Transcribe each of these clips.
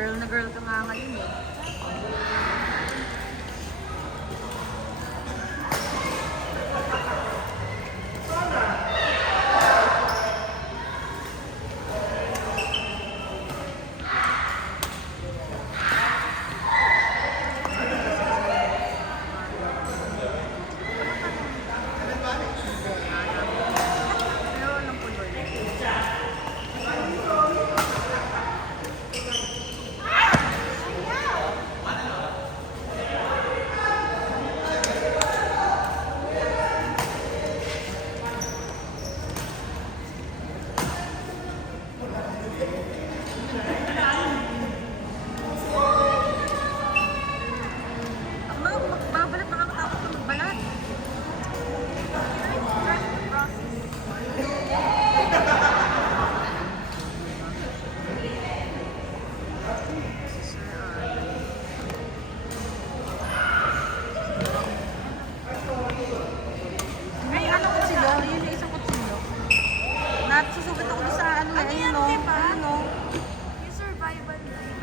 girl ka nga ngayon eh. Susugat ako sa ano eh. Ayun o. Ayun o. Yung survival guide.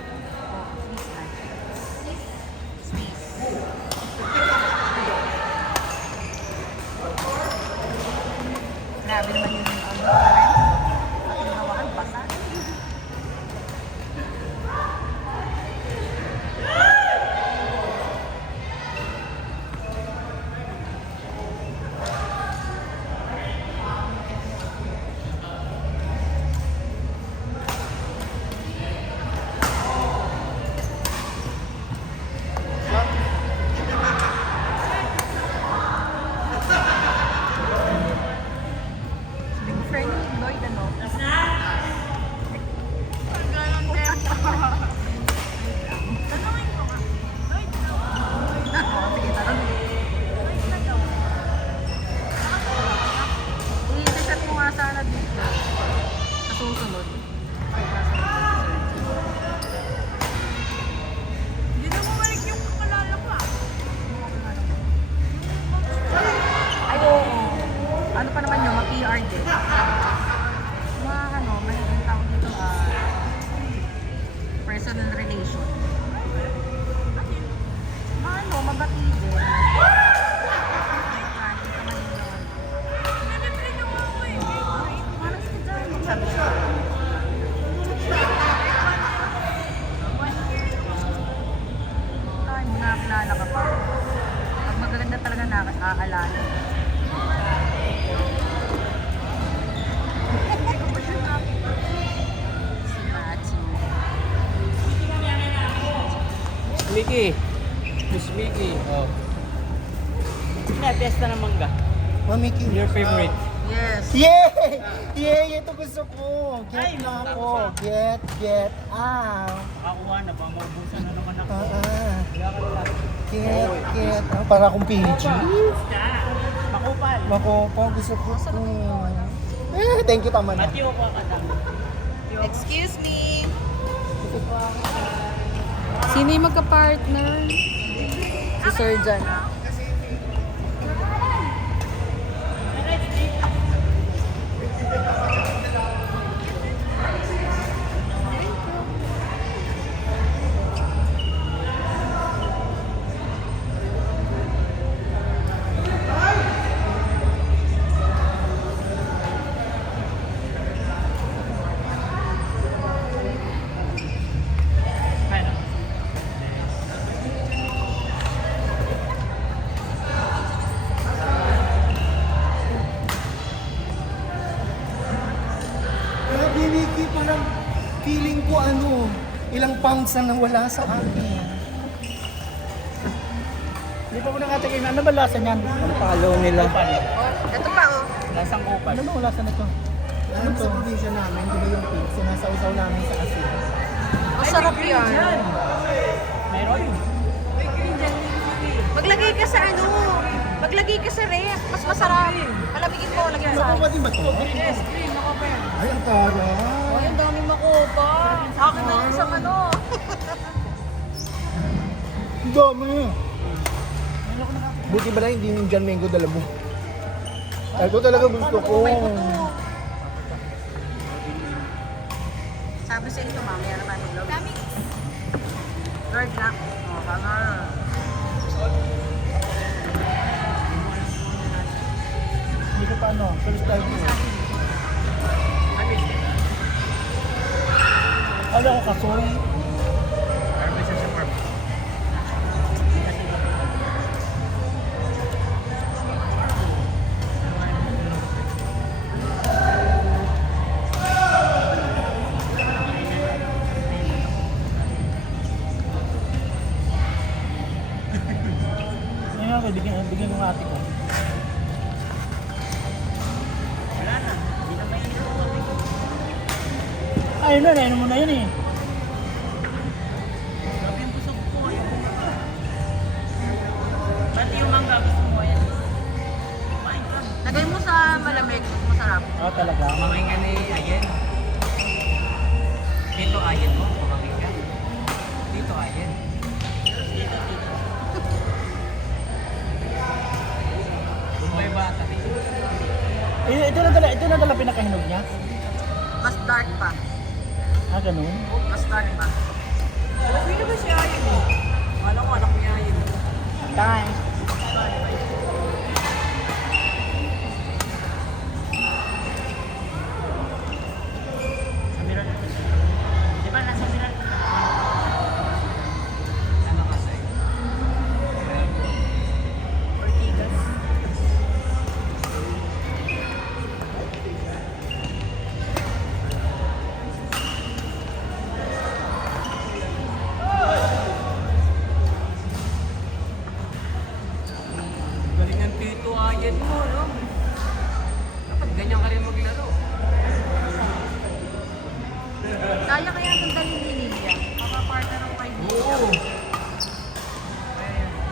Swiss. Grabe naman yung ano. Ating hawakan, basa. Ano pa naman yun, ma-PR din. Mga ano, may tawag dito, personal relation. Ano, mabati din. Sabi siya. Ay, nakakilala ka pa. Pag magaganda talaga nakakaalala. Mickey. Miss Mickey. Oh. Test na ng mangga. Oh, Mickey. Your favorite. Yes. Yay! Yay! Ito gusto ko. Get na ako. Get out. Makakuha na ba? Maubusan na naman ako. Get. Para akong PG. Makupal. Makopal. Gusto ko ito. Thank you, tama na. Matiyo ko ka na. Excuse me. Sino yung magka-partner? Si Surgeon. Mickey, parang feeling ko ilang pounds na nawala sa akin. Hindi pa ko nakatikim. Ano ba lasa niyan? Ang palo nila. Ito pa oh. Lasang kupal. Ano ba lasa nito? Alam sa probinsya namin, di ba yung pig, sinasawsaw namin sa asin. Masarap yan. Meron. Maglagay ka sa ano. Maglagay ka sa ref. Mas masarap. Palamigin mo. Lagyan sa Nakuha din ba ito? Yes, green. Makopa. Ay, ang tara. Ay, ang daming makopa. Akin na yung isang ano. Ang dami. Buti ba na hindi yung John Mango dala mo? Ito talaga gusto ko. Sabi sa ito, mamaya naman. Dami. Third na. Oh, tama. Hindi ko pa ano, first time ko. Ano ako kasoy? Ngayon ako, bigyan ng ate ko. Ayun na, nainom mo na yun eh. Lagay mo sa malamig, masarap. Ah, talaga. Pamangkin ka ni Ayen. Dito Ayen mo, pamangkin ka. Dito Ayen. Bumbay bata dito. Ito na dala pinakahinog niya? Mas dark pa. Ah, ganun? Mas dark pa. Sino ba si Ayen mo? Alam ko, anak niya Ayen. Thanks. Di ba nasa Milan? Ano kasi? Ortigas. Galing ng Tito Ayen mo, no? Dapat ganyan ka rin maglaro. Kaya kaya itong dalhin ni Lilia. Makapartner ako kay Lilia. Oo.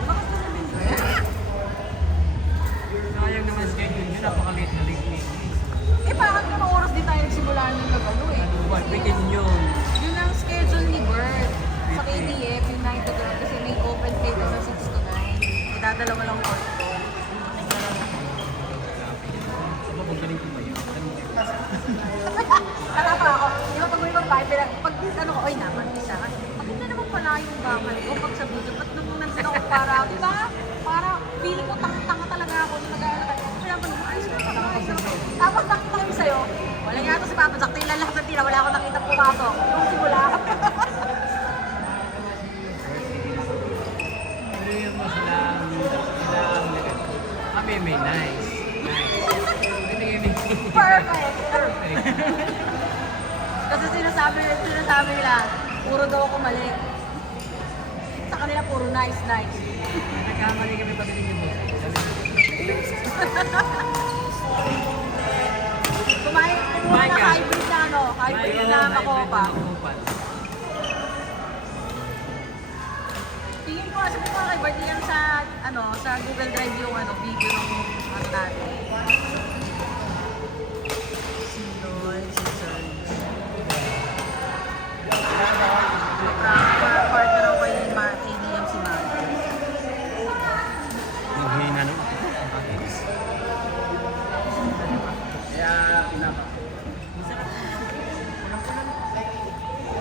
Bakit ka namin? Sayang naman schedule nyo, napaka-late na late meeting. Eh, bakit naman oras di tayo nagsimula ng ano eh? Buwan, bikin yun. Yun ang schedule ni Bert sa KDF, yung 9 to 12, kasi may open play na sa 6 to 9. Idadalawa lang ko. Aba, kung galing ko ba yun? Tanong ko. Kala pa ako, di ba pag may babae, pag ano ko, oy naman, isa ka. Bakit na naman pala yung bakal ko pag sa video? Ba't nung nandun ako para, di ba? Para feeling ko tanga talaga ako nung nag-aaral. Kaya pa naman, ayos na pala, ayos na pala. Tapos nakita sa'yo, wala nga ito si Papa Jack, tingnan lahat ng tira, wala akong nakita pumasok. Nung simula. Pero yun mo sila ang lagat. Kami may nice. Perfect! Perfect. Kasi sinasabi nila, puro daw ako mali. Sa kanila, puro nice. Nagkamali kami pabili niyo mo. Kumain na hybrid na ano, hybrid na makopa. Tingin ko, sabi ko kay Bert, yan sa, sa Google Drive yung video ng natin. Si Lol, si Sir. Partner ako kay ADM si Marco. Maghina no? Kaya pinaka.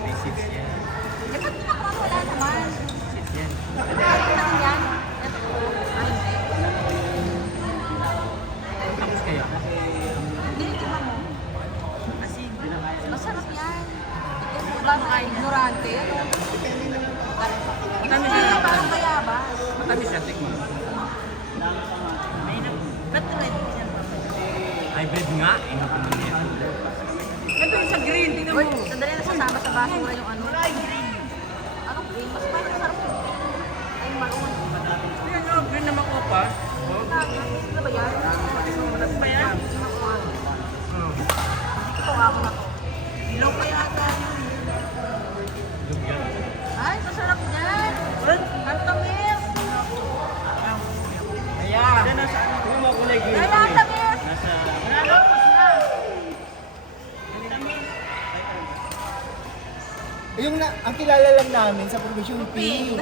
May seats yan. Eh, ba't pinakaroon wala naman? Seats yan. Natin yan. Ito po. Ay, Tapos kaya? Dinitima mo. Kasi pinakaya. Masarap yan. Yan, wala na ignorante. Matamis Hindi, siya. parang bayaba. Matamis siya. Tikman. Ba't red yan? Hybrid nga. Ino ko naman yan. Ito yung sa green. Tingnan mo. Uy, sandali na sasama sa basura yung ano. Anong green? Mas parang masarap yun. Ay, maroon. Yan o. Green na makopa. Ano ba yan? Ano ba yan? Ito ako na to. Ilaw pa yata yun. Ay, masarap yan. Ang tamis. Kaya. Yung mga kulay green. Ay, ang tamis. Yung ang kilala lang namin sa provision pink.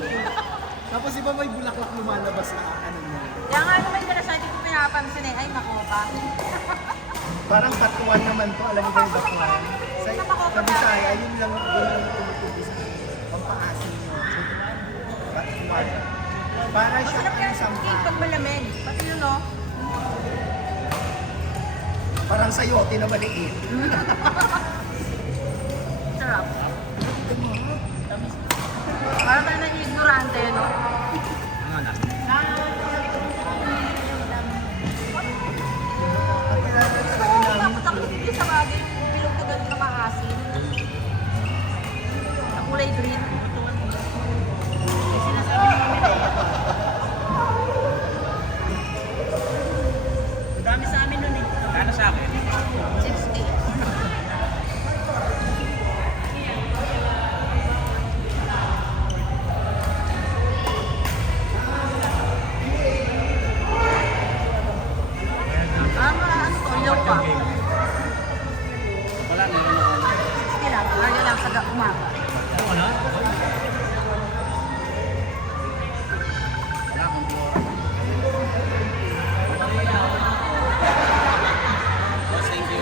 Tapos iba may bulaklak lumalabas na ano mo. Kaya nga naman yung sa hindi ko pinapansin eh. Ay, nako ba? Parang batuan naman to. Alam mo ba yung batuan? Sa Bisaya, yun lang tumutubo sa pampaasin nyo. partner. Para siya Masarap yan. isang Cake pag malamig. Pati yun, no? parang sayote na maliit. Sarap. Parang tayo na ignorante, no? Ano na? Gusto ko tapos ang hindi sa bagay. Bilog na ganun na maasin. Na kulay green. Dami sa amin nun eh. Ano sa akin? 60. Ano to? Ilaw pa. Wala na yun ako. 60 lang. Kaya lang sa umaga. Ano ka na? Wala akong oras. Boss, thank you.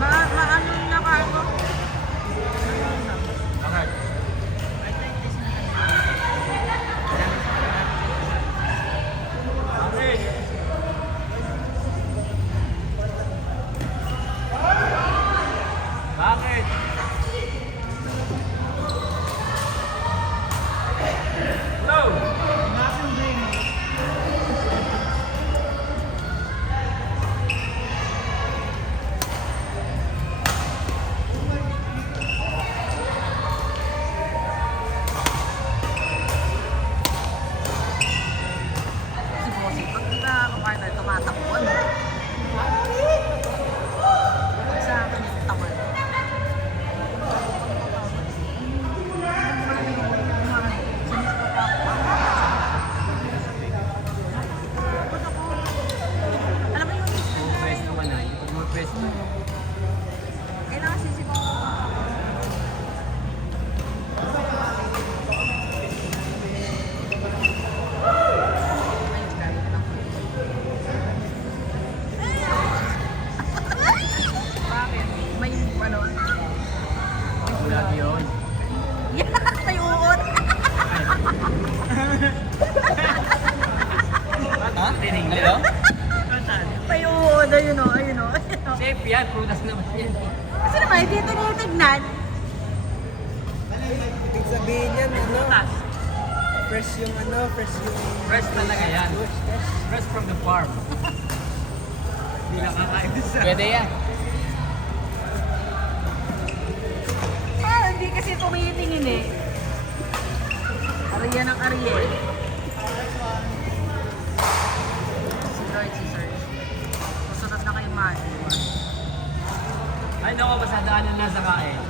Maano na cargo? Okay. Bakit? Hello! Si Bossy, pag na-partner, tumatakbo. Ano? Pag sa akin yung taman. Alam mo yung Pwesto ka na. Pag mo pwesto. kailangan sisigaw ko. Bakit? May ano? Wala yun. May uod. Ha? Tinig na? May uod. Ayun o. Ayun o. Safe yan. Prutas naman yan. Kasi naman, hindi ito tinitignan. Ibig sabihin yan, ano? Prutas. Fresh yung ano, fresh yung... Fresh talaga yan. Fresh from the farm. Hindi nakakain sa... Pwede yan. Hindi kasi tumitingin eh. Ariya ng Ariel. Si Lord, si Sir. Susunod na kayo man. Ay, naku, pasadaanan na sa kain.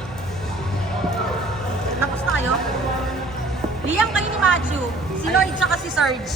Tapos na kayo? Liyang kayo ni Matthew. Si Lloyd tsaka si Sarge.